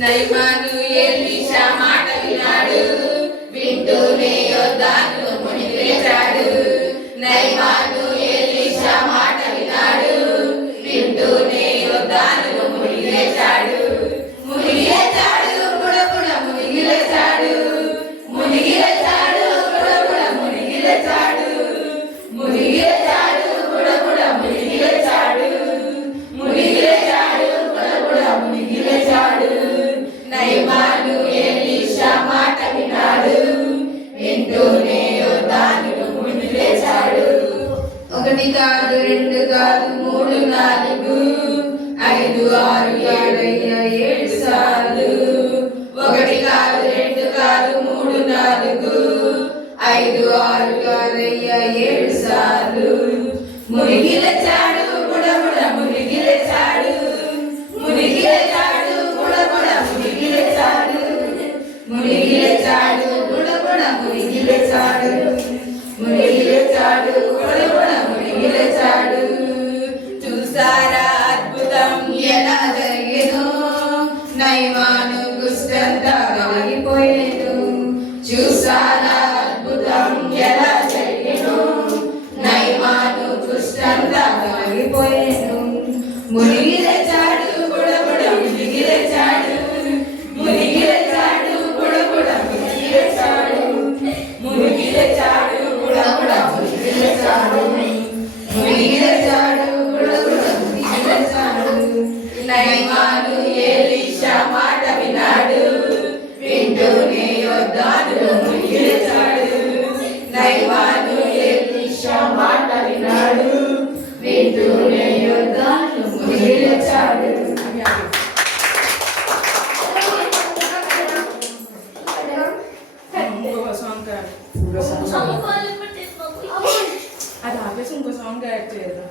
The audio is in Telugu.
నయమాను ఎలీషా మాట విన్నాడు, వింటూనే యోర్దానులో మునిగి లేచాడు. నయమాను ఎలీషా మాట విన్నాడు, వింటూనే యోర్దానులో మునిగి లేచాడు. మునిగి లేచాడు, బుడబుడ మునిగి లేచాడు. మునిగి లేచాడు, బుడబుడ మునిగి లేచాడు. మునిగి లేచాడు, బుడబుడ మునిగి లేచాడు. మునిగి లేచాడు, బుడబుడ మునిగి లేచాడు. నయమాను ఎలీషా మాట విన్నాడు, వింటూనే యోర్దానులో మునిగి లేచాడు. 1 కాదు 2 కాదు 3 4 5 6 7 7 సార్లు. 1 కాదు 2 కాదు 3 4 5 6 7 సార్లు. మునిగి లేచాడు, బుడబుడ మునిగి లేచాడు. మునిగి లేచాడు, బుడబుడ మునిగి లేచాడు. మునిగి లేచాడు, బుడబుడ మునిగి లేచాడు. మునిగి లేచాడు, బుడబుడ మునిగి లేచాడు. చూసారా అద్భుతం ఎలా జరిగేను, నయమాను కుష్ఠంతా తొలగిపోయేను. చూసారా అద్భుతం ఎలా జరిగేను, నయమాను కుష్ఠంతా తొలగిపోయేను. మునిగి లేచాడు, బుడబుడ మునిగి లేచాడు. మునిగి లేచాడు, బుడబుడ మునిగి లేచాడు. మునిగి లేచాడు, బుడబుడ మునిగి లేచాడు. మునిగి లేచాడు, బుడబుడ మునిగి లేచాడు. నయమాను ఎలీషా మాట విన్నాడు, వింటూనే యోర్దానులో మునిగి లేచాడు. నయమాను ఎలీషా మాట విన్నాడు, వింటూనే యోర్దానులో మునిగి లేచాడు. అది ఆపేసి ఇంకో సాంగ్ యాడ్ చేయాలి.